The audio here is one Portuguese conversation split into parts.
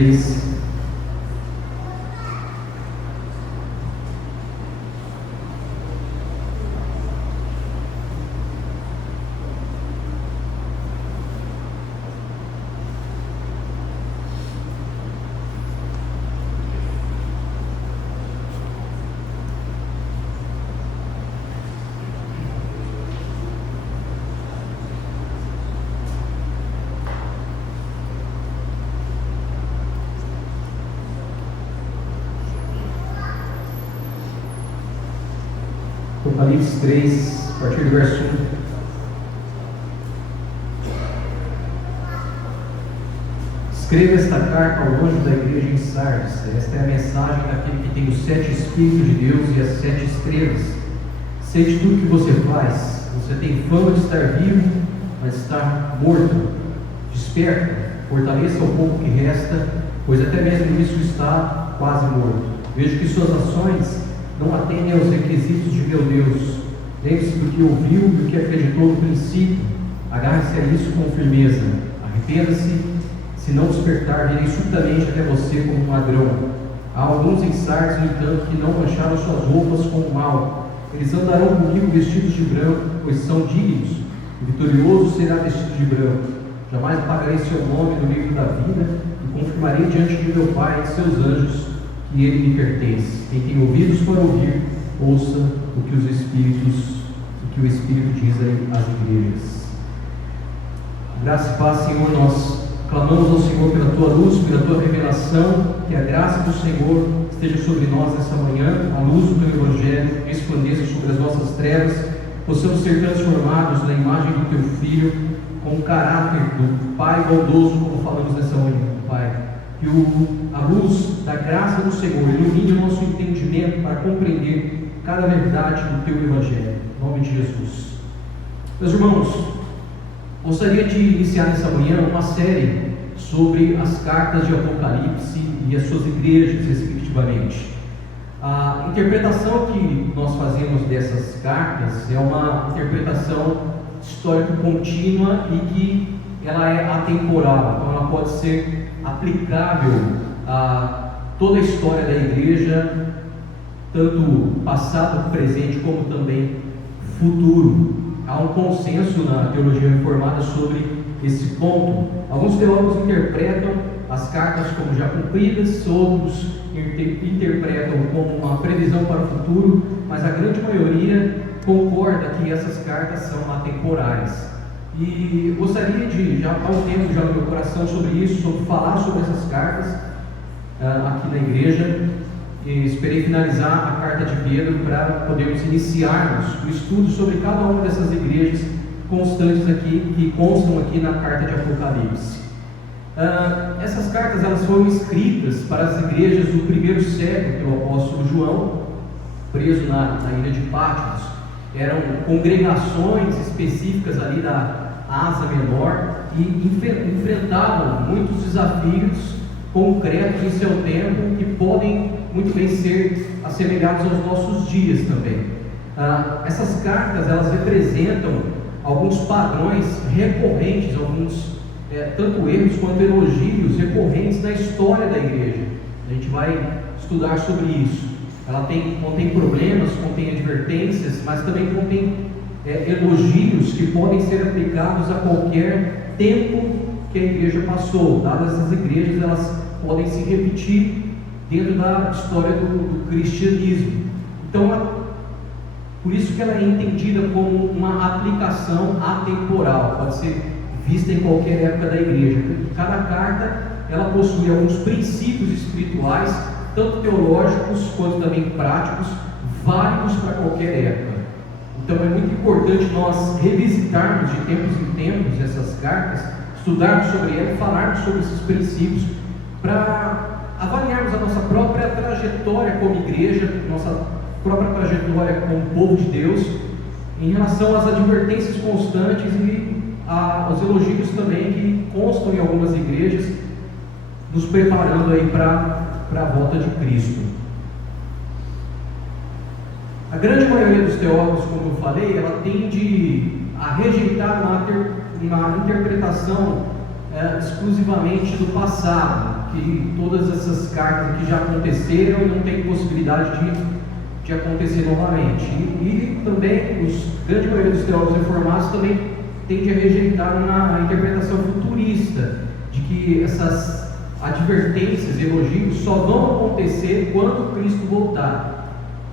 3. Apocalipse 3, a partir do verso 1. Escreva esta carta ao anjo da igreja em Sardes. Esta é a mensagem daquele que tem os 7 Espíritos de Deus e as 7 estrelas. Sei de tudo que você faz. Você tem fama de estar vivo, mas está morto. Desperta, fortaleça o pouco que resta, pois até mesmo isso está quase morto. Vejo que suas ações não atendem aos requisitos de meu Deus. Lembre-se do que ouviu e do que acreditou no princípio. Agarre-se a isso com firmeza. Arrependa-se. Se não despertar, virei subitamente até você como um ladrão. Há alguns em Sardes, no entanto, que não mancharam suas roupas com o mal. Eles andarão comigo vestidos de branco, pois são dignos. O vitorioso será vestido de branco. Jamais apagarei seu nome no livro da vida e confirmarei diante de meu Pai e de seus anjos que ele me pertence. Quem tem ouvidos para ouvir, ouça o que o Espírito diz às igrejas. Graça e paz, Senhor, nós clamamos ao Senhor pela Tua luz, pela Tua revelação, que a graça do Senhor esteja sobre nós nessa manhã, a luz do Teu Evangelho resplandeça sobre as nossas trevas, possamos ser transformados na imagem do Teu Filho, com o caráter do Pai bondoso, como falamos nessa manhã, Pai. Que a luz da graça do Senhor ilumine o nosso entendimento para compreender cada verdade do Teu Evangelho. Em nome de Jesus. Meus irmãos, gostaria de iniciar nessa manhã uma série sobre as cartas de Apocalipse e as suas igrejas, respectivamente. A interpretação que nós fazemos dessas cartas é uma interpretação histórico-contínua e que ela é atemporal, então ela pode ser aplicável a toda a história da igreja, tanto passado, presente, como também futuro. Há um consenso na teologia reformada sobre esse ponto. Alguns teólogos interpretam as cartas como já cumpridas, outros interpretam como uma previsão para o futuro, mas a grande maioria concorda que essas cartas são atemporais. E gostaria de já dar um tempo já no meu coração sobre isso, sobre falar sobre essas cartas aqui na igreja. E esperei finalizar a carta de Pedro para podermos iniciarmos o estudo sobre cada uma dessas igrejas constantes aqui, que constam aqui na carta de Apocalipse. Essas cartas elas foram escritas para as igrejas do primeiro século pelo apóstolo João, preso na ilha de Patmos. Eram congregações específicas ali da Ásia Menor e enfrentavam muitos desafios concretos em seu tempo que podem muito bem ser assemelhados aos nossos dias também. Essas cartas elas representam alguns padrões recorrentes, alguns tanto erros quanto elogios recorrentes na história da igreja. A gente vai estudar sobre isso. Ela contém problemas, contém advertências, mas também contém elogios que podem ser aplicados a qualquer tempo que a igreja passou. Dadas essas igrejas, elas podem se repetir dentro da história do cristianismo. Então, por isso que ela é entendida como uma aplicação atemporal, pode ser vista em qualquer época da igreja. Cada carta ela possui alguns princípios espirituais, tanto teológicos quanto também práticos, válidos para qualquer época. Então é muito importante nós revisitarmos de tempos em tempos essas cartas, estudarmos sobre elas, falarmos sobre esses princípios, para avaliarmos a nossa própria trajetória como igreja, nossa própria trajetória como povo de Deus, em relação às advertências constantes e aos elogios também que constam em algumas igrejas, nos preparando aí para a volta de Cristo. A grande maioria dos teólogos, como eu falei, ela tende a rejeitar uma interpretação exclusivamente do passado, que todas essas cartas aqui já aconteceram e não tem possibilidade de acontecer novamente. E também, grande maioria dos teólogos reformados também tende a rejeitar uma interpretação futurista, de que essas advertências, elogios, só vão acontecer quando Cristo voltar.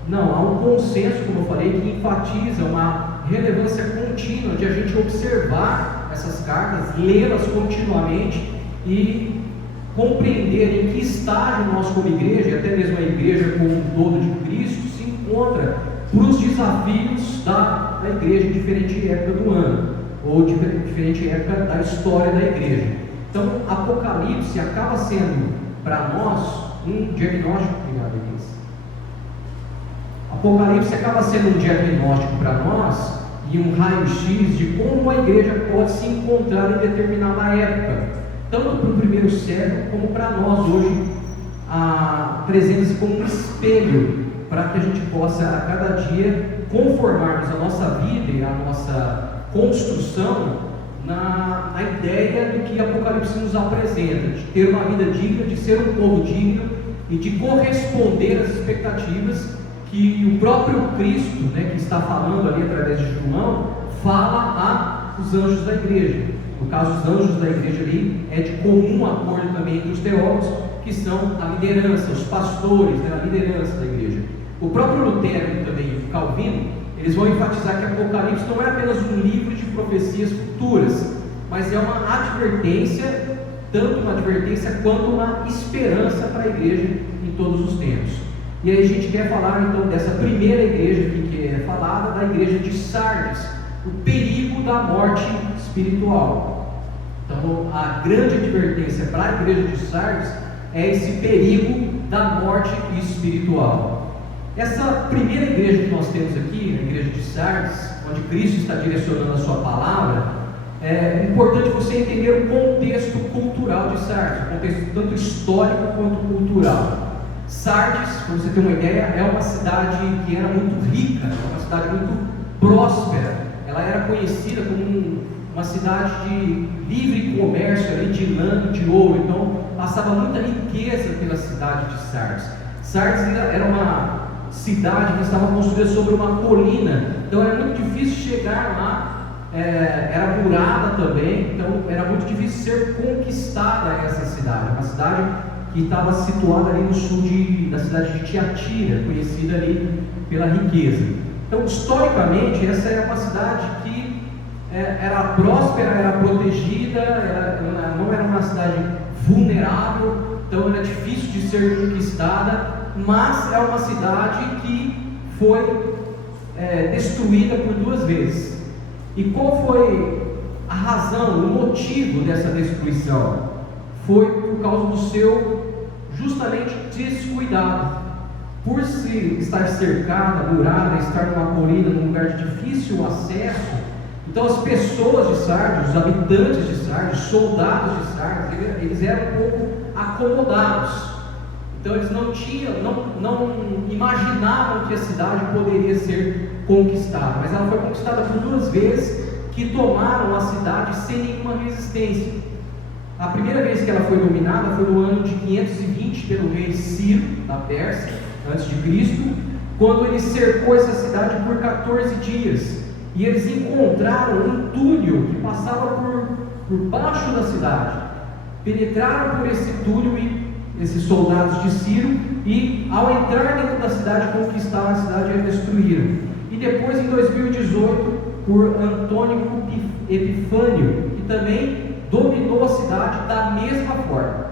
Não, há um consenso, como eu falei, que enfatiza uma relevância contínua de a gente observar essas cartas, lê-las continuamente e compreender em que estágio nós como igreja, e até mesmo a igreja como um todo de Cristo, se encontra para os desafios da igreja em diferente época do ano, ou diferente época da história da igreja. Então, Apocalipse acaba sendo para nós um diagnóstico. Obrigado, Elisa. Apocalipse acaba sendo um diagnóstico para nós e um raio-x de como a igreja pode se encontrar em determinada época, tanto para o primeiro século como para nós hoje, apresenta-se como um espelho para que a gente possa a cada dia conformarmos a nossa vida e a nossa construção na ideia do que Apocalipse nos apresenta, de ter uma vida digna, de ser um povo digno e de corresponder às expectativas que o próprio Cristo, que está falando ali através de João, fala aos anjos da igreja. No caso, os anjos da igreja ali é de comum acordo também entre os teólogos, que são a liderança, os pastores, a liderança da igreja. O próprio Lutero e também o Calvino, eles vão enfatizar que Apocalipse não é apenas um livro de profecias futuras, mas é uma advertência, tanto uma advertência quanto uma esperança para a igreja em todos os tempos. E aí a gente quer falar então dessa primeira igreja aqui que é falada, da igreja de Sardes, o perigo da morte espiritual. Então a grande advertência para a igreja de Sardes é esse perigo da morte espiritual. Essa primeira igreja que nós temos aqui, a igreja de Sardes, onde Cristo está direcionando a sua palavra, é importante você entender o contexto cultural de Sardes, o contexto tanto histórico quanto cultural. Sardes, para você ter uma ideia, é uma cidade que era muito rica, uma cidade muito próspera. Ela era conhecida como uma cidade de livre comércio ali, de lã e de ouro. Então passava muita riqueza pela cidade de Sardes. Sardes era uma cidade que estava construída sobre uma colina, então era muito difícil chegar lá, era murada também, então era muito difícil ser conquistada essa cidade. Uma cidade que estava situada ali no sul da cidade de Tiatira, conhecida ali pela riqueza. Então, historicamente, essa era uma cidade que era próspera, era protegida, não era uma cidade vulnerável, então era difícil de ser conquistada, mas é uma cidade que foi destruída por 2 vezes. E qual foi a razão, o motivo dessa destruição? Foi por causa do seu, justamente, descuidado. Por se estar cercada, murada, estar numa colina, num lugar de difícil acesso, então as pessoas de Sardes, os habitantes de Sardes, soldados de Sardes, eles eram um pouco acomodados. Então eles não imaginavam que a cidade poderia ser conquistada, mas ela foi conquistada por 2 vezes, que tomaram a cidade sem nenhuma resistência. A primeira vez que ela foi dominada foi no ano de 520 pelo rei Ciro, da Pérsia, antes de Cristo, quando ele cercou essa cidade por 14 dias, e eles encontraram um túnel que passava por baixo da cidade. Penetraram por esse túnel e esses soldados de Ciro, e ao entrar dentro da cidade, conquistaram a cidade e a destruíram. E depois, em 2018, por Antônio Epifânio, que também dominou a cidade da mesma forma,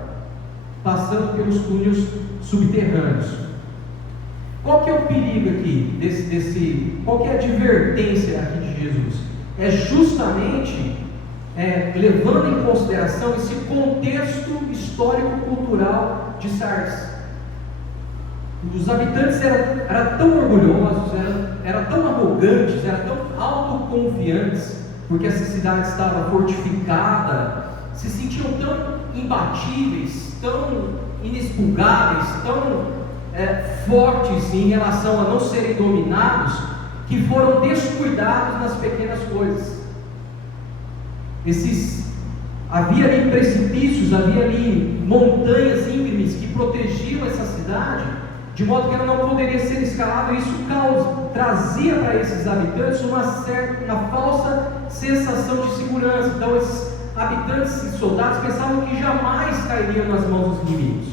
passando pelos túneis subterrâneos. Qual que é o perigo aqui, qual que é a advertência aqui de Jesus? É justamente levando em consideração esse contexto histórico-cultural de Sardes. Os habitantes eram tão orgulhosos, eram tão arrogantes, eram tão autoconfiantes, porque essa cidade estava fortificada, se sentiam tão imbatíveis, tão inexpugnáveis, tão fortes em relação a não serem dominados, que foram descuidados nas pequenas coisas. Esses Havia ali precipícios, havia ali montanhas íngremes que protegiam essa cidade, de modo que ela não poderia ser escalada. Isso trazia para esses habitantes uma falsa sensação de segurança. Então esses habitantes e soldados pensavam que jamais cairiam nas mãos dos inimigos.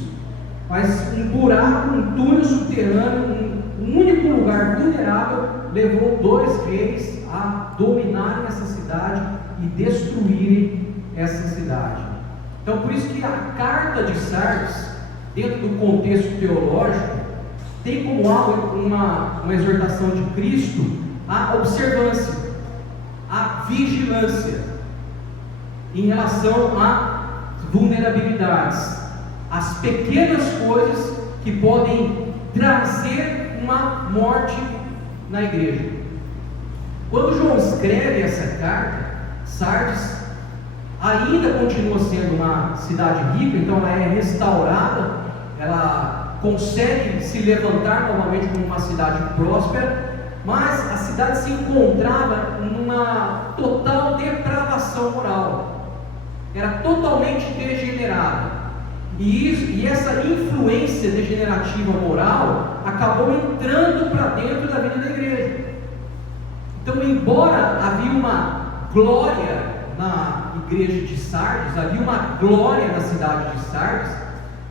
Mas um buraco, um túnel subterrâneo, um único lugar vulnerável, levou 2 reis a dominarem essa cidade e destruírem essa cidade. Então por isso que a carta de Sardes, dentro do contexto teológico, tem como algo uma exortação de Cristo a observância, a vigilância em relação a vulnerabilidades, as pequenas coisas que podem trazer uma morte na igreja. Quando João escreve essa carta, Sardes ainda continua sendo uma cidade rica, então ela é restaurada, ela consegue se levantar novamente como uma cidade próspera, mas a cidade se encontrava numa total depravação moral, era totalmente degenerada. E essa influência degenerativa moral acabou entrando para dentro da vida da igreja. Então, embora havia uma glória na igreja de Sardes, havia uma glória na cidade de Sardes,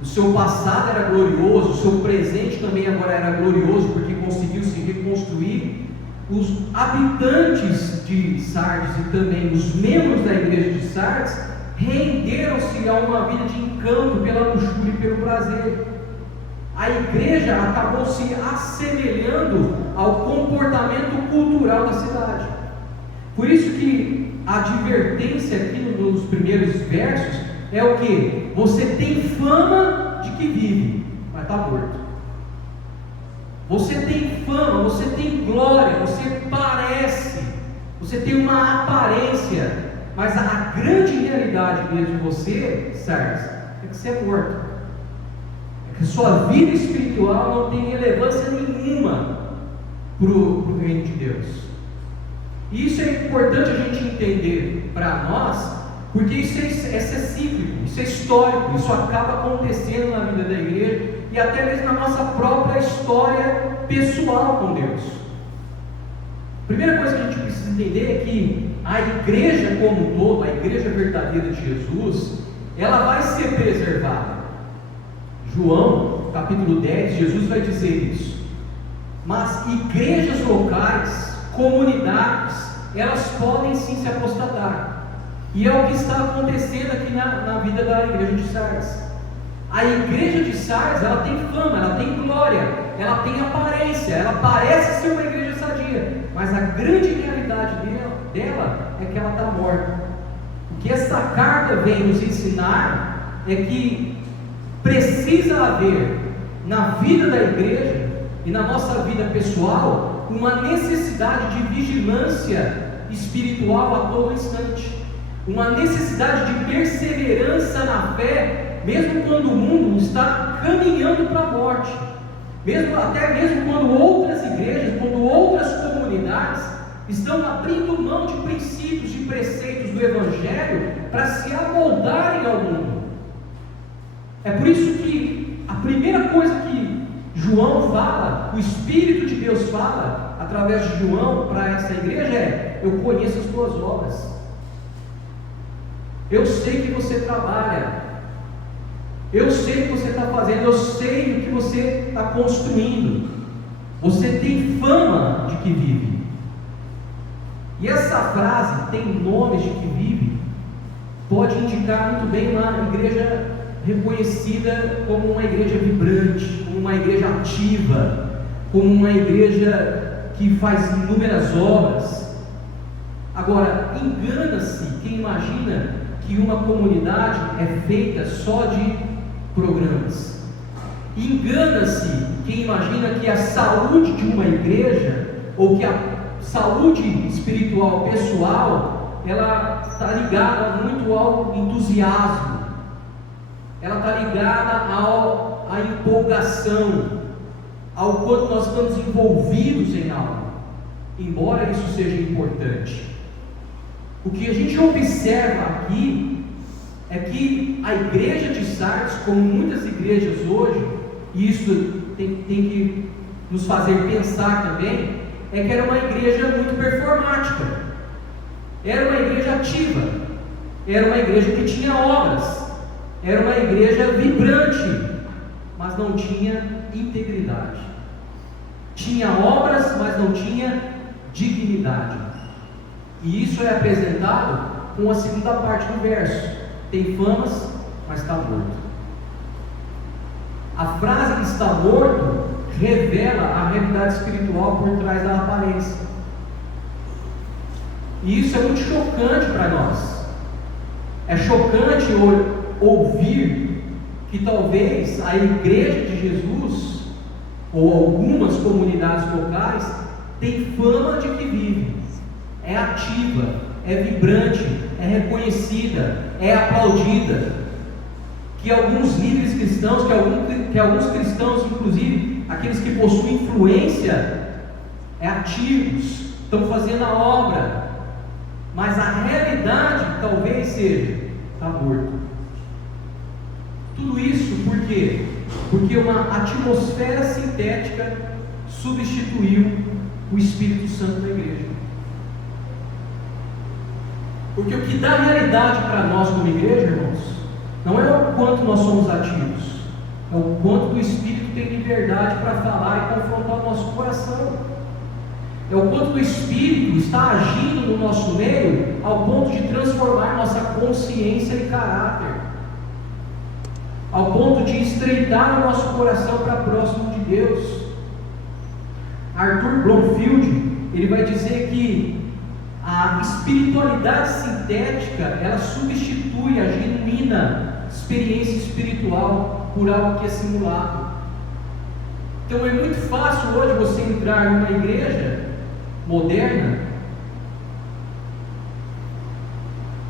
o seu passado era glorioso, o seu presente também agora era glorioso, porque conseguiu se reconstruir. Os habitantes de Sardes e também os membros da igreja de Sardes renderam-se a uma vida de encanto pela luxúria e pelo prazer. A igreja acabou se assemelhando ao comportamento cultural da cidade. Por isso que a advertência aqui nos primeiros versos é o que? Você tem fama de que vive, mas está morto. Você tem fama, você tem glória, você parece, você tem uma aparência, mas a grande realidade mesmo de você, Sardes, é que você é morto. É que sua vida espiritual não tem relevância nenhuma para o reino de Deus. E isso é importante a gente entender para nós, porque isso é cíclico, isso é histórico, isso acaba acontecendo na vida da igreja e até mesmo na nossa própria história pessoal com Deus. A primeira coisa que a gente precisa entender é que a igreja como um todo, a igreja verdadeira de Jesus, ela vai ser preservada. João, capítulo 10, Jesus vai dizer isso. Mas igrejas locais, comunidades, elas podem sim se apostatar. E é o que está acontecendo aqui na vida da igreja de Sardes. A igreja de Sardes, ela tem fama, ela tem glória, ela tem aparência, ela parece ser uma igreja sadia, mas a grande realidade dela é que ela está morta. O que essa carta vem nos ensinar é que precisa haver na vida da igreja e na nossa vida pessoal uma necessidade de vigilância espiritual a todo instante, uma necessidade de perseverança na fé, mesmo quando o mundo está caminhando para a morte, até mesmo quando outras igrejas, quando outras comunidades estão abrindo mão de princípios, de preceitos do Evangelho para se amoldarem ao mundo. É por isso que a primeira coisa que João fala, o Espírito de Deus fala através de João para essa igreja é: eu conheço as tuas obras, eu sei que você trabalha, eu sei o que você está fazendo, eu sei o que você está construindo, você tem fama de que vive. E essa frase, tem nomes de que vive, pode indicar muito bem uma igreja reconhecida como uma igreja vibrante, como uma igreja ativa, como uma igreja que faz inúmeras obras. Agora, engana-se quem imagina que uma comunidade é feita só de programas. Engana-se quem imagina que a saúde de uma igreja, ou que a saúde espiritual pessoal, ela está ligada muito ao entusiasmo, ela está ligada à empolgação, ao quanto nós estamos envolvidos em algo, embora isso seja importante. O que a gente observa aqui é que a igreja de Sardes, como muitas igrejas hoje, e isso tem que nos fazer pensar também, é que era uma igreja muito performática, era uma igreja ativa, era uma igreja que tinha obras, era uma igreja vibrante, mas não tinha integridade. Tinha obras, mas não tinha dignidade. E isso é apresentado com a segunda parte do verso: tem famas, mas está morto. A frase que está morto revela a realidade espiritual por trás da aparência. E isso é muito chocante para nós. É chocante ouvir que talvez a igreja de Jesus, ou algumas comunidades locais, tem fama de que vive, é ativa, é vibrante, é reconhecida, é aplaudida, que alguns líderes cristãos, que alguns cristãos, inclusive aqueles que possuem influência, ativos, estão fazendo a obra, mas a realidade talvez seja: está morto. Tudo isso por quê? Porque uma atmosfera sintética substituiu o Espírito Santo da igreja. Porque o que dá realidade para nós como igreja, irmãos, não é o quanto nós somos ativos, é o quanto do Espírito tem liberdade para falar e confrontar o nosso coração. É o quanto do Espírito está agindo no nosso meio ao ponto de transformar nossa consciência e caráter, ao ponto de estreitar o nosso coração para próximo de Deus. Arthur Bromfield, ele vai dizer que a espiritualidade sintética, ela substitui a genuína experiência espiritual por algo que é simulado. Então é muito fácil hoje você entrar numa igreja moderna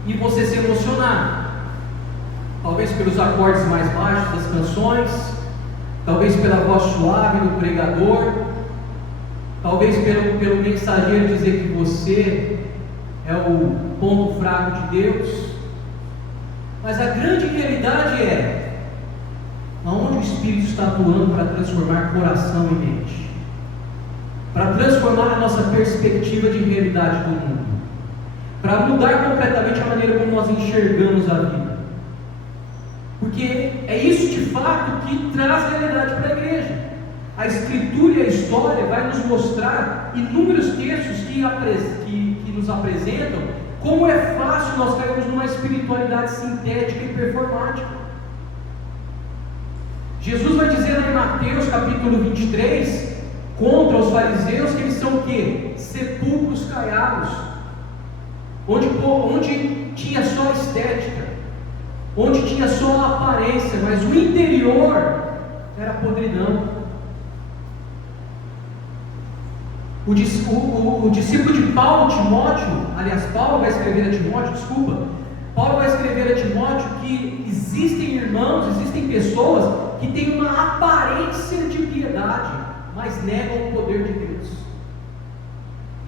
e você se emocionar, talvez pelos acordes mais baixos das canções, talvez pela voz suave do pregador, talvez pelo mensageiro dizer que você é o ponto fraco de Deus. Mas a grande realidade é aonde o Espírito está atuando para transformar coração e mente, para transformar a nossa perspectiva de realidade do mundo, para mudar completamente a maneira como nós enxergamos a vida. Porque é isso de fato que traz realidade para a igreja. A Escritura e a história vai nos mostrar inúmeros textos que nos apresentam como é fácil nós cairmos numa espiritualidade sintética e performática. Jesus vai dizer lá em Mateus capítulo 23 contra os fariseus que eles são o quê? Sepulcros caiados, onde tinha só estética, onde tinha só a aparência, mas o interior era podridão. O discípulo de Paulo, Timóteo, aliás, Paulo vai escrever a Timóteo que existem irmãos, existem pessoas que têm uma aparência de piedade, mas negam o poder de Deus.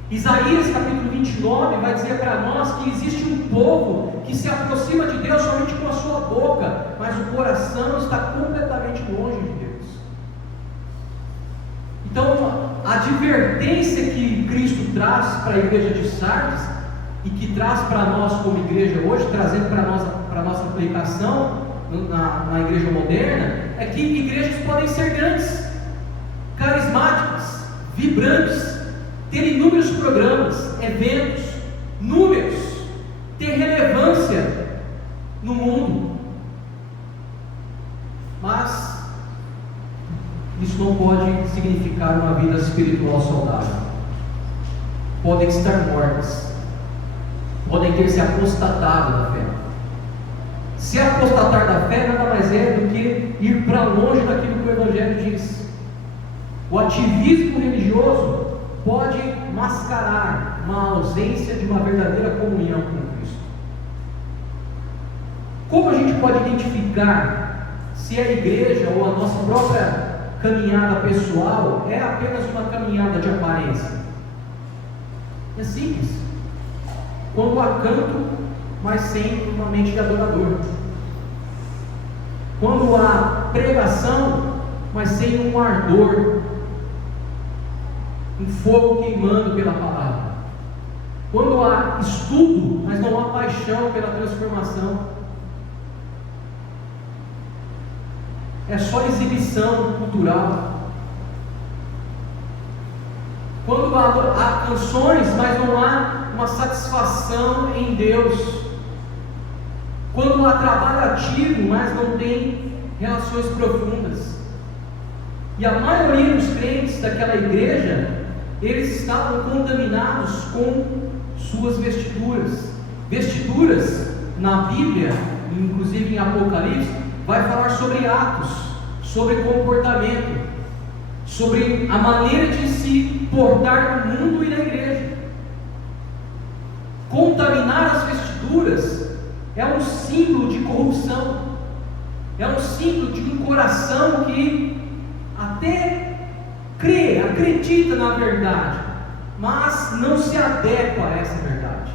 Isaías capítulo 29 vai dizer para nós que existe um povo que se aproxima de Deus somente com a sua boca, mas o coração está completamente longe de Deus. Então, a advertência que Cristo traz para a igreja de Sardes e que traz para nós como igreja hoje, trazendo para a nossa aplicação na igreja moderna, é que igrejas podem ser grandes, carismáticas, vibrantes, ter inúmeros programas, eventos, números, ter relevância no mundo, mas isso não pode significar uma vida espiritual saudável. Podem estar mortas, podem ter se apostatado da fé. Se apostatar da fé nada mais é do que ir para longe daquilo que o Evangelho diz. O ativismo religioso pode mascarar uma ausência de uma verdadeira comunhão com Cristo. Como a gente pode identificar se a igreja ou a nossa própria caminhada pessoal é apenas uma caminhada de aparência? É simples. Quando há canto, mas sem uma mente de adorador. quando há pregação, mas sem um ardor, um fogo queimando pela palavra. Quando há estudo, mas não há paixão pela transformação. É só exibição cultural. Quando há canções, mas não há uma satisfação em Deus. Quando há trabalho ativo, mas não tem relações profundas. E a maioria dos crentes daquela igreja, eles estavam contaminados com suas vestiduras. Vestiduras, na Bíblia, inclusive em Apocalipse, vai falar sobre atos, sobre comportamento, sobre a maneira de se portar no mundo e na igreja. Contaminar as vestiduras é um símbolo de corrupção, é um símbolo de um coração que até crê, acredita na verdade, mas não se adequa a essa verdade.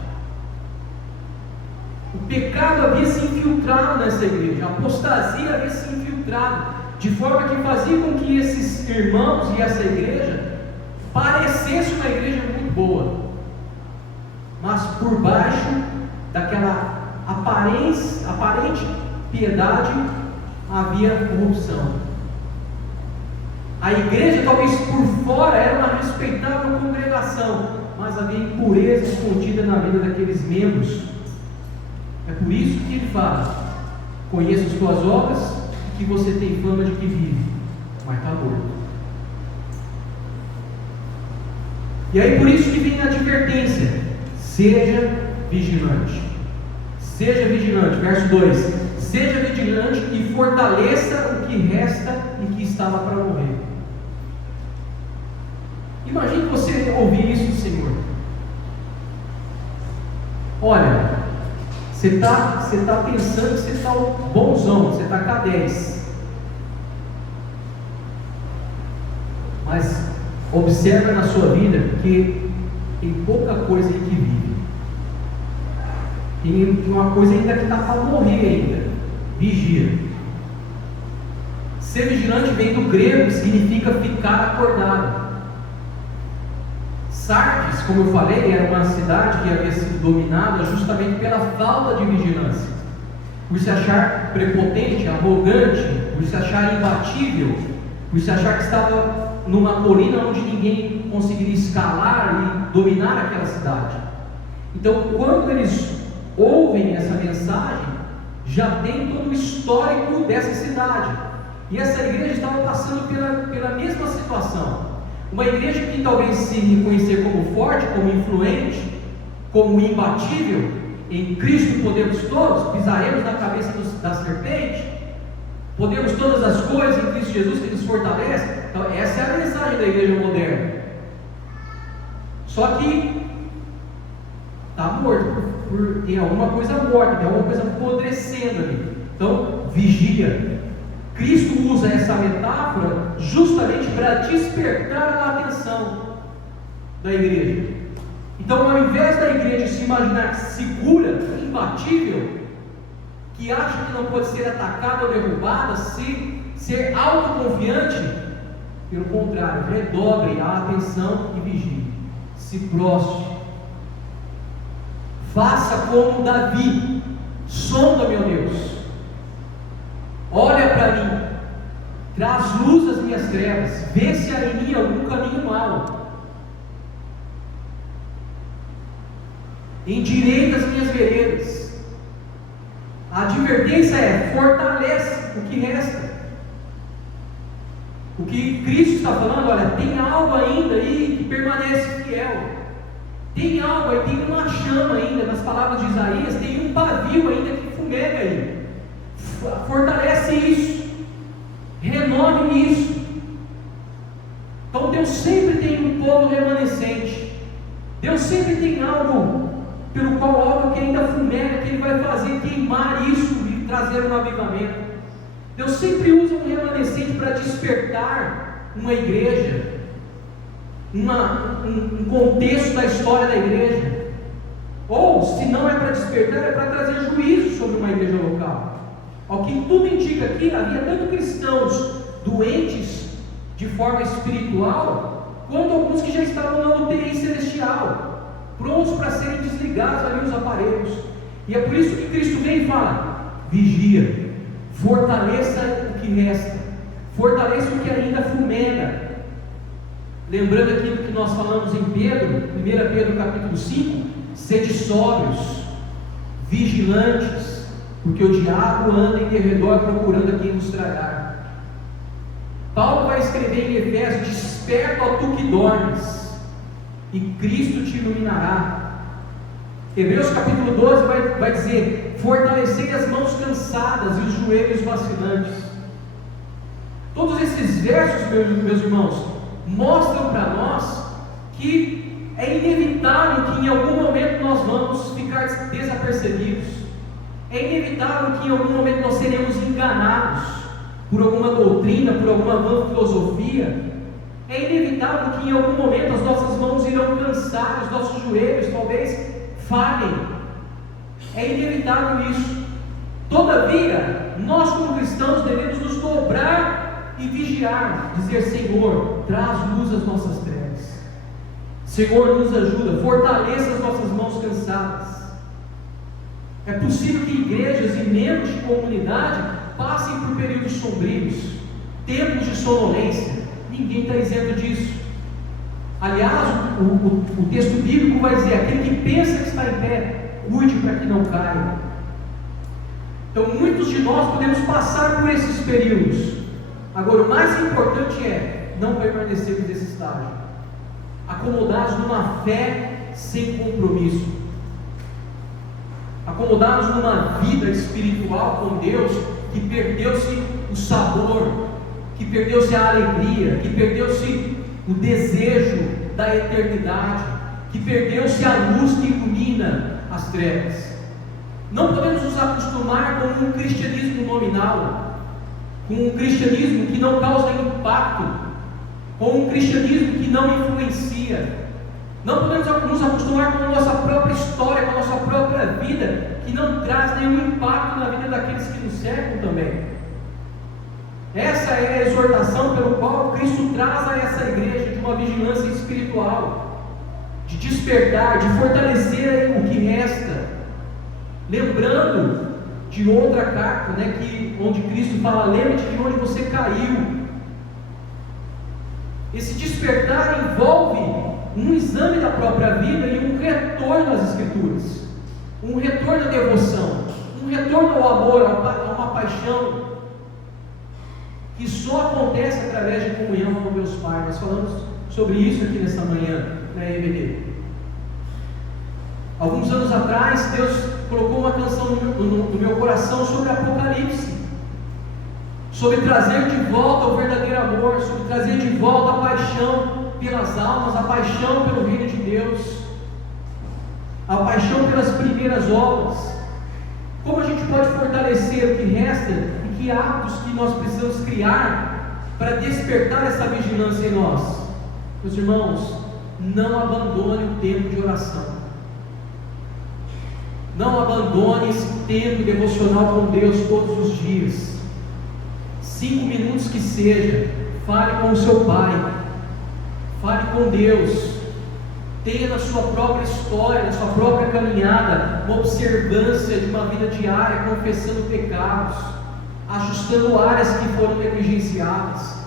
O pecado havia se infiltrado nessa igreja, a apostasia havia se infiltrado, de forma que fazia com que esses irmãos e essa igreja parecesse uma igreja muito boa, mas por baixo daquela aparente piedade havia corrupção. A igreja, talvez por fora, era uma respeitável congregação, mas havia impureza escondida na vida daqueles membros. É por isso que ele fala: conheço as tuas obras e que você tem fama de que vive, mas está morto. E aí por isso que vem a advertência: seja vigilante. Seja vigilante, verso 2: seja vigilante e fortaleça o que resta e que estava para morrer. Imagine você ouvir isso do Senhor. Olha, você está pensando que você está bonzão, você está K10. Mas observa na sua vida que tem pouca coisa aí que vive. Tem uma coisa ainda que está para morrer ainda. Vigia. Ser vigilante vem do grego, significa ficar acordado. Sardes, como eu falei, era uma cidade que havia sido dominada justamente pela falta de vigilância. Por se achar prepotente, arrogante, por se achar imbatível, por se achar que estava numa colina onde ninguém conseguiria escalar e dominar aquela cidade. Então, quando eles ouvem essa mensagem, já tem todo o histórico dessa cidade. E essa igreja estava passando pela mesma situação. Uma igreja que talvez se reconhecer como forte, como influente, como imbatível. Em Cristo podemos todos, pisaremos na cabeça da serpente, podemos todas as coisas em Cristo Jesus que nos fortalece. Então essa é a mensagem da igreja moderna. Só que está morto, tem alguma coisa morta, tem alguma coisa apodrecendo ali. Então vigia. Cristo usa essa metáfora justamente para despertar a atenção da igreja. Então, ao invés da igreja se imaginar segura, imbatível, que acha que não pode ser atacada ou derrubada, ser autoconfiante, pelo contrário, redobre a atenção e vigie, se prostre, faça como Davi: sonda, meu Deus, olha para mim, traz luz às minhas trevas, vê se há em mim algum caminho mau, endireita as minhas veredas. A advertência é: fortalece o que resta. O que Cristo está falando: olha, tem algo ainda aí que permanece fiel, tem algo aí, tem uma chama ainda. Nas palavras de Isaías, tem um pavio ainda que fumega aí. Fortalece isso, renove isso. Então Deus sempre tem um povo remanescente. Deus sempre tem algo pelo qual algo que ainda fumega, que Ele vai fazer queimar isso e trazer um avivamento. Deus sempre usa um remanescente para despertar uma igreja, um contexto da história da igreja. Ou, se não é para despertar, é para trazer juízo sobre uma igreja local. Ao que tudo indica aqui, havia tanto cristãos doentes de forma espiritual, quanto alguns que já estavam na UTI celestial, prontos para serem desligados ali os aparelhos. E é por isso que Cristo vem e fala: vigia, fortaleça o que resta, fortaleça o que ainda fumega. Lembrando aquilo que nós falamos em Pedro, 1 Pedro capítulo 5, sede sóbrios, vigilantes, porque o diabo anda em derredor procurando a quem nos tragar. Paulo vai escrever em Efésios: desperta, ó tu que dormes, e Cristo te iluminará. Hebreus capítulo 12 vai dizer: fortalecei as mãos cansadas e os joelhos vacilantes. Todos esses versos, meus irmãos, mostram para nós que é inevitável que em algum momento nós vamos ficar desapercebidos. É inevitável que em algum momento nós seremos enganados por alguma doutrina, por alguma vã filosofia. É inevitável que em algum momento as nossas mãos irão cansar, os nossos joelhos talvez falhem. É inevitável isso. Todavia, nós como cristãos devemos nos dobrar e vigiar, dizer: Senhor, traz luz às nossas trevas. Senhor, nos ajuda, fortaleça as nossas mãos cansadas. É possível que igrejas e membros de comunidade passem por períodos sombrios, tempos de sonolência. Ninguém está isento disso. Aliás, o texto bíblico vai dizer: aquele que pensa que está em pé, cuide para que não caia. Então, muitos de nós podemos passar por esses períodos. Agora, o mais importante é não permanecermos nesse estágio, acomodados numa fé sem compromisso, acomodados numa vida espiritual com Deus que perdeu-se o sabor, que perdeu-se a alegria, que perdeu-se o desejo da eternidade, que perdeu-se a luz que ilumina as trevas. Não podemos nos acostumar com um cristianismo nominal, com um cristianismo que não causa impacto, com um cristianismo que não influencia. Não podemos nos acostumar com a nossa própria história, com a nossa própria vida, que não traz nenhum impacto na vida daqueles que nos cercam também. Essa é a exortação pelo qual Cristo traz a essa igreja, de uma vigilância espiritual, de despertar, de fortalecer o que resta. Lembrando de outra carta, onde Cristo fala: lembre-te de onde você caiu. Esse despertar envolve um exame da própria vida e um retorno às Escrituras, um retorno à devoção, um retorno ao amor, a uma paixão que só acontece através de comunhão com Deus Pai. Nós falamos sobre isso aqui nessa manhã na EBD. Alguns anos atrás, Deus colocou uma canção no meu coração sobre Apocalipse, sobre trazer de volta o verdadeiro amor, sobre trazer de volta a paixão pelas almas, a paixão pelo reino de Deus, a paixão pelas primeiras obras. Como a gente pode fortalecer o que resta e que hábitos que nós precisamos criar para despertar essa vigilância em nós? Meus irmãos, não abandone o tempo de oração. Não abandone esse tempo devocional com Deus todos os dias. 5 minutos que seja, fale com o seu Pai, fale com Deus. Tenha na sua própria história, na sua própria caminhada, uma observância de uma vida diária, confessando pecados, ajustando áreas que foram negligenciadas,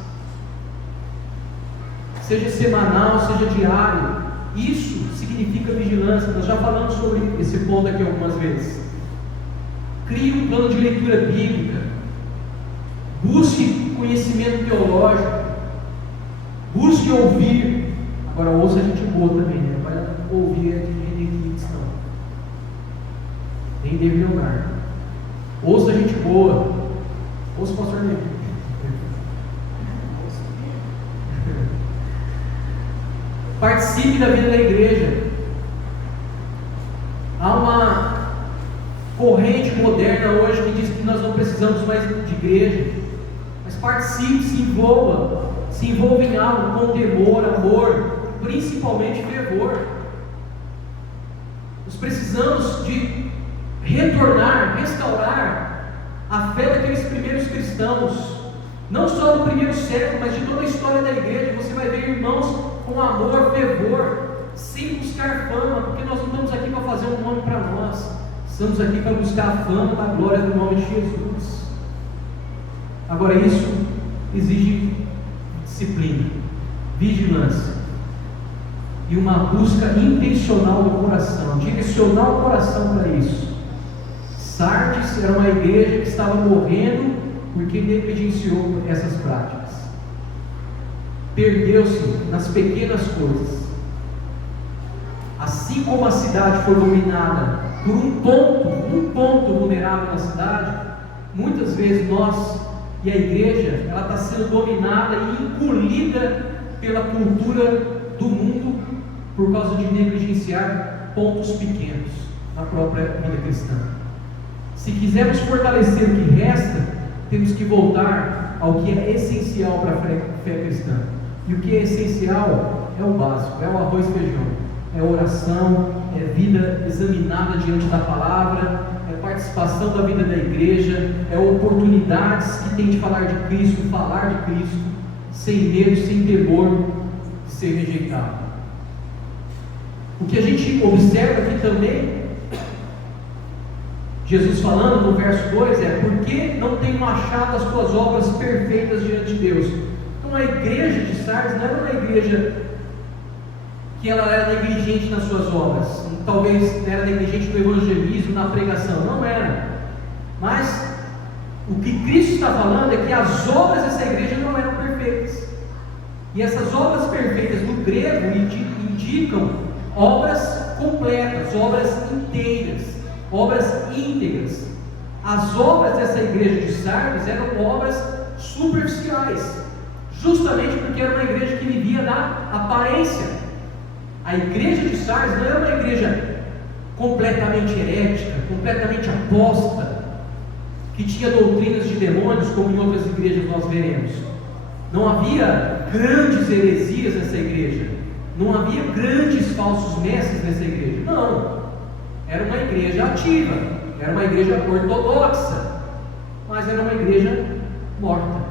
seja semanal, seja diário. Isso significa vigilância. Nós já falamos sobre esse ponto aqui algumas vezes. Crie um plano de leitura bíblica, busque conhecimento teológico, busque ouvir. Agora ouça a gente boa também, né? Não vai ouvir de Henrique, não, nem deve lugar. Ouça a gente boa, ouça o pastor Henrique. Participe da vida da igreja. Há uma corrente moderna hoje que diz que nós não precisamos mais de igreja, mas participe, se envolva em algo com temor, amor, principalmente fervor. Nós precisamos de retornar, restaurar a fé daqueles primeiros cristãos, não só do primeiro século, mas de toda a história da igreja. Você vai ver irmãos com amor, fervor, sem buscar fama, porque nós não estamos aqui para fazer um nome para nós, estamos aqui para buscar a fama da glória do nome de Jesus. Agora, isso exige disciplina, vigilância e uma busca intencional do coração, direcionar o coração para isso. Sardes era uma igreja que estava morrendo porque negligenciou essas práticas, perdeu-se nas pequenas coisas. Assim como a cidade foi dominada por um ponto vulnerável na cidade, muitas vezes nós e a igreja, ela está sendo dominada e engolida pela cultura do mundo por causa de negligenciar pontos pequenos na própria vida cristã. Se quisermos fortalecer o que resta, temos que voltar ao que é essencial para a fé cristã. E o que é essencial é o básico, é o arroz e feijão, é oração, é vida examinada diante da palavra, é participação da vida da igreja, é oportunidades que tem de falar de Cristo, sem medo, sem temor de ser rejeitado. O que a gente observa aqui também, Jesus falando no verso 2 é: por que não tenho achado as tuas obras perfeitas diante de Deus? Então a igreja de Sardes não era uma igreja que ela era negligente nas suas obras, talvez era negligente no evangelismo, na pregação, não era. Mas o que Cristo está falando é que as obras dessa igreja não eram perfeitas. E essas obras perfeitas no grego indicam obras completas, obras inteiras, obras íntegras. As obras dessa igreja de Sardes eram obras superficiais, justamente porque era uma igreja que vivia da aparência. A igreja de Sardes não era uma igreja completamente herética, completamente aposta, que tinha doutrinas de demônios, como em outras igrejas nós veremos. Não havia grandes heresias nessa igreja, não havia grandes falsos mestres nessa igreja. Não, era uma igreja ativa, era uma igreja ortodoxa, mas era uma igreja morta.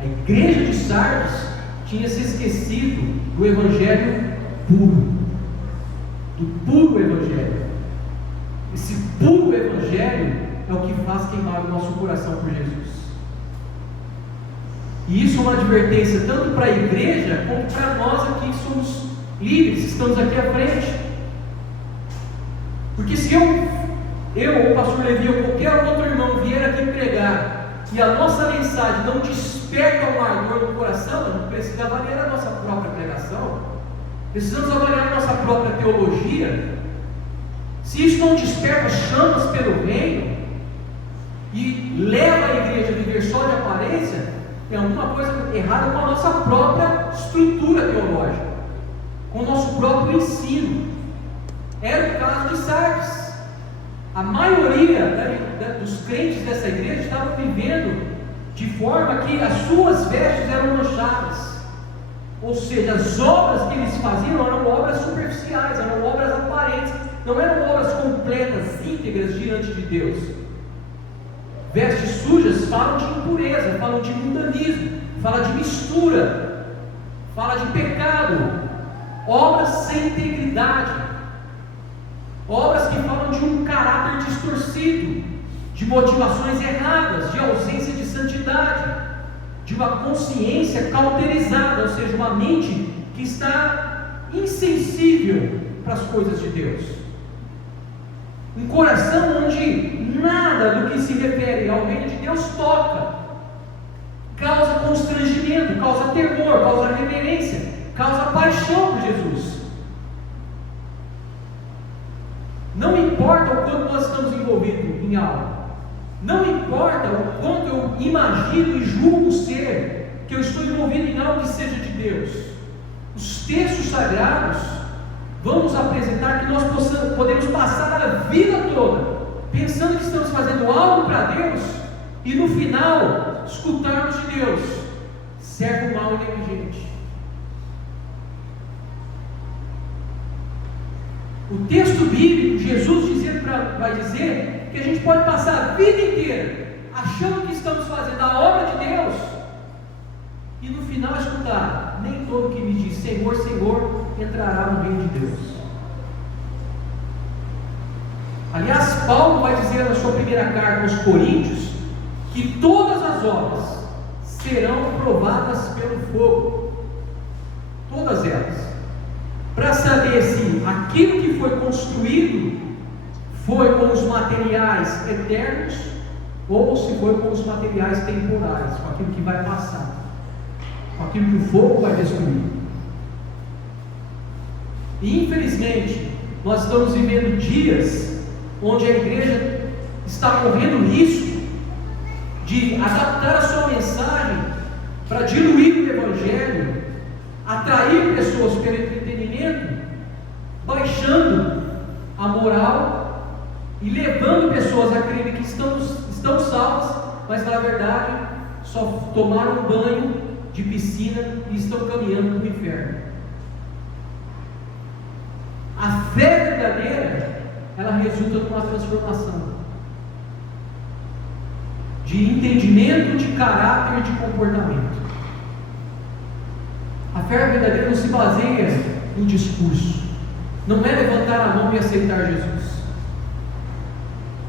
A igreja de Sardes tinha se esquecido do evangelho puro, do puro evangelho. Esse puro evangelho é o que faz queimar o nosso coração por Jesus. E isso é uma advertência tanto para a igreja como para nós aqui que somos livres, estamos aqui à frente. Porque se eu ou o pastor Levi ou qualquer outro irmão vier aqui pregar e a nossa mensagem não desperta um ardor no coração, a gente precisa avaliar a nossa própria pregação, precisamos avaliar a nossa própria teologia. Se isso não desperta chamas pelo reino e leva a igreja a viver só de aparência, tem alguma coisa errada com a nossa própria estrutura teológica, com o nosso próprio ensino. Era o caso de Sardes. A maioria dos crentes dessa igreja estavam vivendo de forma que as suas vestes eram manchadas, ou seja, as obras que eles faziam eram obras superficiais, eram obras aparentes, não eram obras completas, íntegras diante de Deus. Vestes sujas falam de impureza, falam de mundanismo, falam de mistura, falam de pecado, obras sem integridade, obras que falam de um caráter distorcido, de motivações erradas, de ausência de santidade, de uma consciência cauterizada, ou seja, uma mente que está insensível para as coisas de Deus, um coração onde nada do que se refere ao reino de Deus toca, causa constrangimento, causa temor, causa reverência, causa paixão por Jesus. Não importa o quanto nós estamos envolvidos em algo, não importa o quanto eu imagino e julgo ser que eu estou envolvido em algo que seja de Deus, os textos sagrados vão nos apresentar que nós podemos passar a vida toda pensando que estamos fazendo algo para Deus e no final escutarmos de Deus: servo mau e negligente. O texto bíblico, Jesus vai dizer que a gente pode passar a vida inteira achando que estamos fazendo a obra de Deus e no final escutar: nem todo que me diz Senhor, Senhor entrará no reino de Deus. Aliás, Paulo vai dizer na sua primeira carta aos Coríntios que todas as obras serão provadas pelo fogo, todas elas, para saber se aquilo que foi construído foi com os materiais eternos ou se foi com os materiais temporais, com aquilo que vai passar, com aquilo que o fogo vai destruir. E infelizmente nós estamos vivendo dias onde a igreja está correndo risco de adaptar a sua mensagem para diluir o evangelho, atrair pessoas pelo entretenimento, baixando a moral e levando pessoas a crerem que estão salvas, mas na verdade só tomaram um banho de piscina e estão caminhando para o inferno. A fé verdadeira, ela resulta numa transformação de entendimento, de caráter e de comportamento. A fé verdadeira não se baseia no discurso, não é levantar a mão e aceitar Jesus,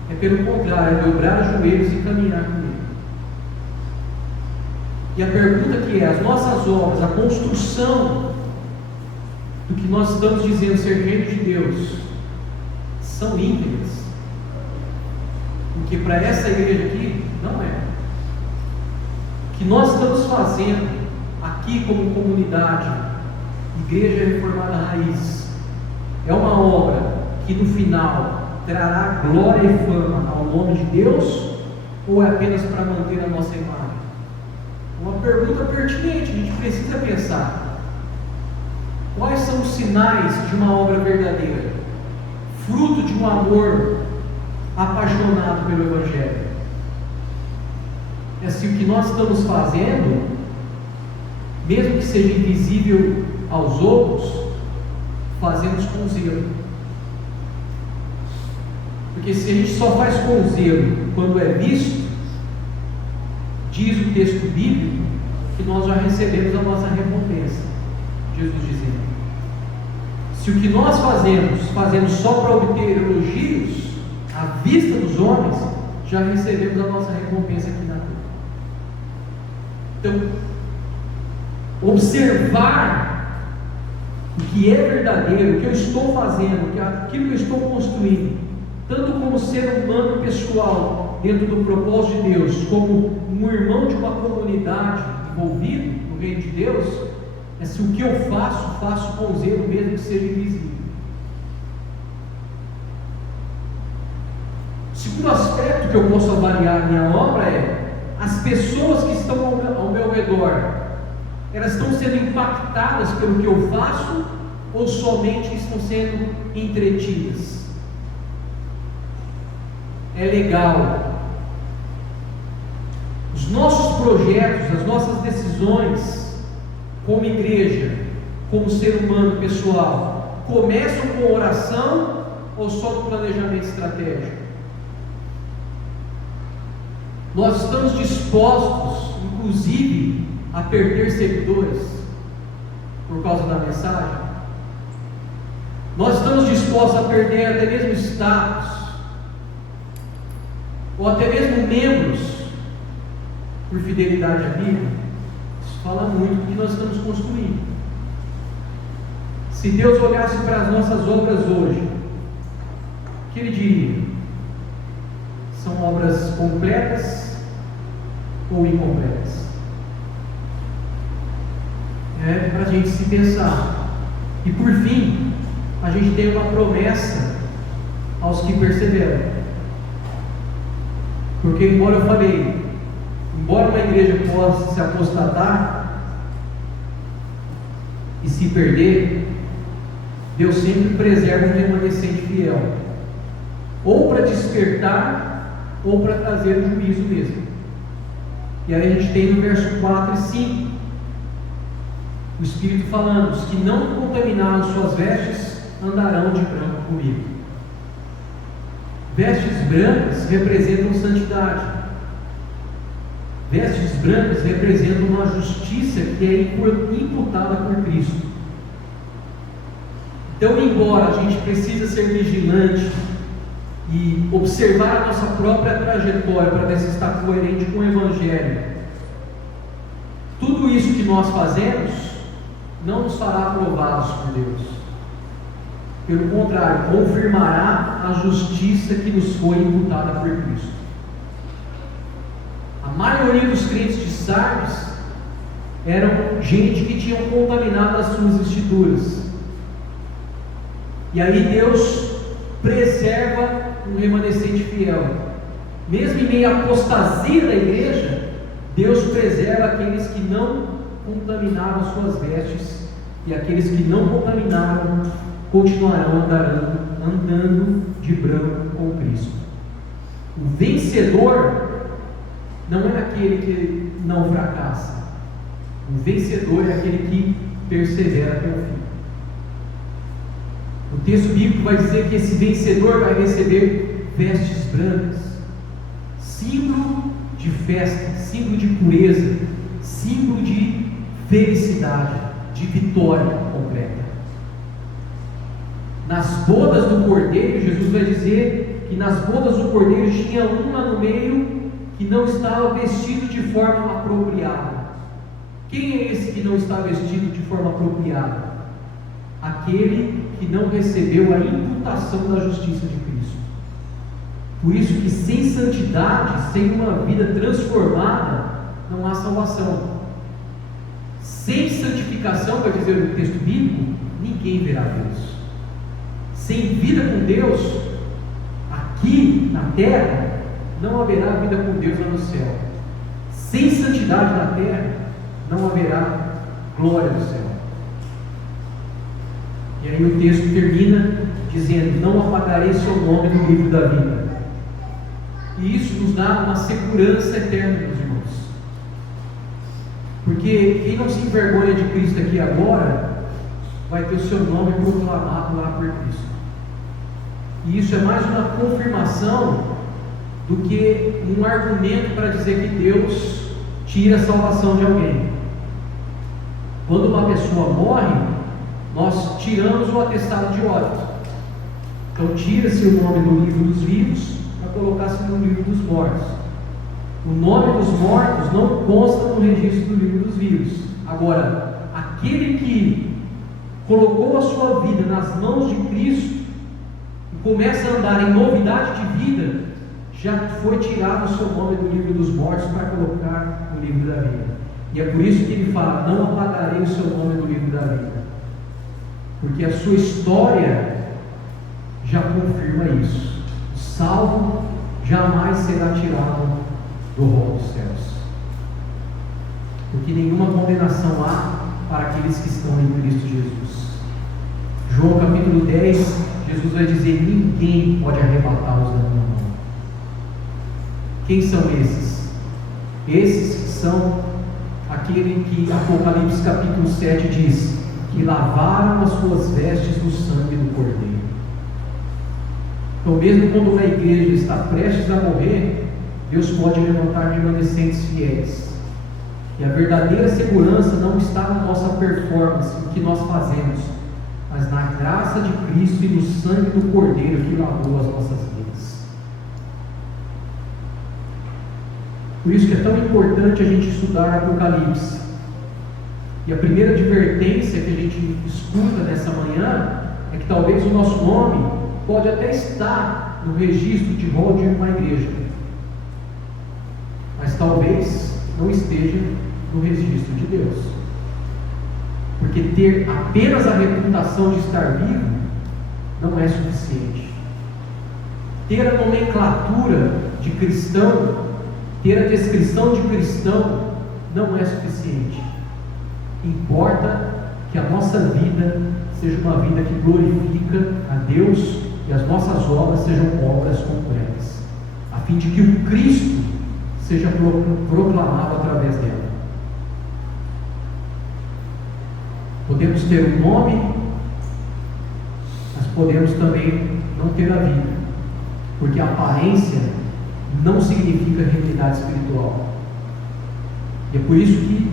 é pelo contrário, é dobrar os joelhos e caminhar com Ele. E a pergunta que é: as nossas obras, a construção do que nós estamos dizendo ser reino de Deus, são íntegras? Porque para essa igreja aqui, não é. O que nós estamos fazendo aqui como comunidade, Igreja Reformada Raiz, é uma obra que no final trará glória e fama ao nome de Deus, ou é apenas para manter a nossa imagem? Uma pergunta pertinente, a gente precisa pensar. Quais são os sinais de uma obra verdadeira, fruto de um amor apaixonado pelo Evangelho? É se o que nós estamos fazendo, mesmo que seja invisível aos outros, fazemos com zelo. Porque se a gente só faz com zelo quando é visto, diz o texto bíblico que nós já recebemos a nossa recompensa. Jesus dizendo: se o que nós fazemos só para obter elogios à vista dos homens, já recebemos a nossa recompensa aqui na terra. Então, observar o que é verdadeiro, o que eu estou fazendo, aquilo que eu estou construindo, tanto como ser humano pessoal dentro do propósito de Deus, como um irmão de uma comunidade envolvido no reino de Deus, é se o que eu faço com zelo, mesmo que seja invisível. O segundo aspecto que eu posso avaliar a minha obra é: as pessoas que estão ao meu redor, elas estão sendo impactadas pelo que eu faço ou somente estão sendo entretidas? É legal. Os nossos projetos, as nossas decisões, como igreja, como ser humano pessoal, começam com oração ou só com planejamento estratégico? Nós estamos dispostos, inclusive, a perder seguidores por causa da mensagem? Nós estamos dispostos a perder até mesmo status, ou até mesmo membros, por fidelidade à Bíblia? Isso fala muito do que nós estamos construindo. Se Deus olhasse para as nossas obras hoje, o que Ele diria? São obras completas ou incompletas? É para a gente se pensar. E por fim, a gente tem uma promessa aos que perseveram. Porque embora eu falei, embora uma igreja possa se apostatar e se perder, Deus sempre preserva um remanescente fiel, ou para despertar, ou para trazer o juízo mesmo. E aí a gente tem no verso 4 e 5, o Espírito falando: os que não contaminaram suas vestes andarão de branco comigo. Vestes brancas representam santidade. Vestes brancas representam uma justiça que é imputada por Cristo. Então, embora a gente precise ser vigilante e observar a nossa própria trajetória para ver se está coerente com o Evangelho, tudo isso que nós fazemos não nos fará aprovados por Deus. Pelo contrário, confirmará a justiça que nos foi imputada por Cristo. A maioria dos crentes de Sardes eram gente que tinham contaminado as suas escrituras. E aí Deus preserva um remanescente fiel. Mesmo em meio à apostasia da igreja, Deus preserva aqueles que não contaminaram as suas vestes, e aqueles que não contaminaram continuarão andando de branco com Cristo. O vencedor não é aquele que não fracassa. O vencedor é aquele que persevera até o fim. O texto bíblico vai dizer que esse vencedor vai receber vestes brancas, símbolo de festa, símbolo de pureza, símbolo de felicidade, de vitória completa. Nas bodas do Cordeiro, Jesus vai dizer que nas bodas do Cordeiro tinha um lá no meio que não estava vestido de forma apropriada. Quem é esse que não está vestido de forma apropriada? Aquele que não recebeu a imputação da justiça de Cristo. Por isso que sem santidade, sem uma vida transformada, não há salvação. Sem santificação, vai dizer o texto bíblico, ninguém verá Deus. Sem vida com Deus, aqui na terra, não haverá vida com Deus lá no céu. Sem santidade na terra, não haverá glória no céu. E aí o texto termina dizendo: não apagarei seu nome do livro da vida. E isso nos dá uma segurança eterna, meus irmãos. Porque quem não se envergonha de Cristo aqui agora, vai ter o seu nome proclamado lá por Cristo. E isso é mais uma confirmação do que um argumento para dizer que Deus tira a salvação de alguém. Quando uma pessoa morre, nós tiramos o atestado de óbito. Então tira-se o nome do livro dos vivos para colocar-se no livro dos mortos. O nome dos mortos não consta no registro do livro dos vivos. Agora, aquele que colocou a sua vida nas mãos de Cristo e começa a andar em novidade de vida, já foi tirado o seu nome do livro dos mortos para colocar no livro da vida. E é por isso que ele fala: não apagarei o seu nome do livro da vida. Porque a sua história já confirma isso. O salvo jamais será tirado do rol dos céus. Porque nenhuma condenação há para aqueles que estão em Cristo Jesus. João capítulo 10, Jesus vai dizer: ninguém pode arrebatá-los da minha mão. Quem são esses? Esses que são aquele que Apocalipse capítulo 7 diz: que lavaram as suas vestes no sangue do Cordeiro. Então, mesmo quando uma igreja está prestes a morrer, Deus pode levantar remanescentes fiéis. E a verdadeira segurança não está na nossa performance, no que nós fazemos, mas na graça de Cristo e no sangue do Cordeiro que lavou as nossas vidas. Por isso que é tão importante a gente estudar Apocalipse. E a primeira advertência que a gente escuta nessa manhã é que talvez o nosso nome pode até estar no registro de rol de uma igreja, mas talvez não esteja no registro de Deus. Porque ter apenas a reputação de estar vivo não é suficiente. Ter a nomenclatura de cristão, ter a descrição de cristão, não é suficiente. Importa que a nossa vida seja uma vida que glorifica a Deus e as nossas obras sejam obras completas, a fim de que o Cristo seja proclamado através dela. Podemos ter um nome, mas podemos também não ter a vida. porque a aparência não significa realidade espiritual. E é por isso que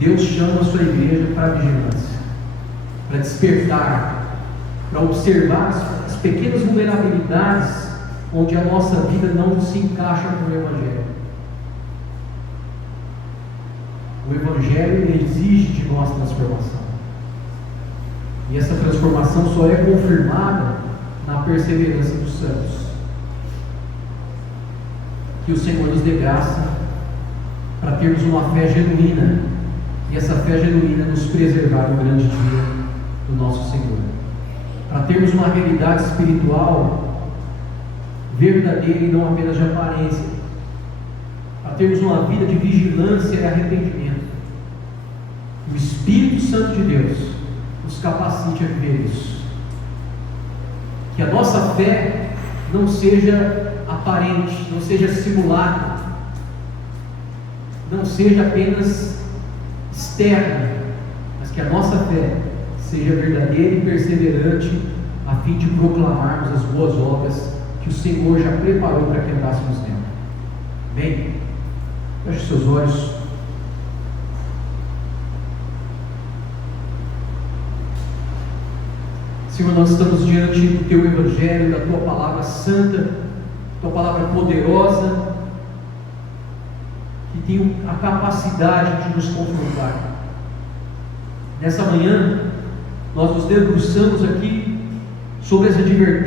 Deus chama a sua igreja para a vigilância, para despertar, para observar as pequenas vulnerabilidades onde a nossa vida não se encaixa com o Evangelho. O Evangelho exige de nós transformação. E essa transformação só é confirmada na perseverança dos santos. Que o Senhor nos dê graça para termos uma fé genuína, e essa fé genuína nos preservar no grande dia do nosso Senhor. Para termos uma realidade espiritual verdadeira e não apenas de aparência. Para termos uma vida de vigilância e arrependimento. O Espírito Santo de Deus nos capacite a viver isso. Que a nossa fé não seja aparente, não seja simulada, não seja apenas externa, mas que a nossa fé seja verdadeira e perseverante, a fim de proclamarmos as boas obras que o Senhor já preparou para que andássemos nela. Amém? Feche seus olhos. Senhor, nós estamos diante do Teu Evangelho, da Tua Palavra santa, Tua Palavra poderosa, que tem a capacidade de nos confrontar. Nessa manhã, nós nos debruçamos aqui sobre as advertências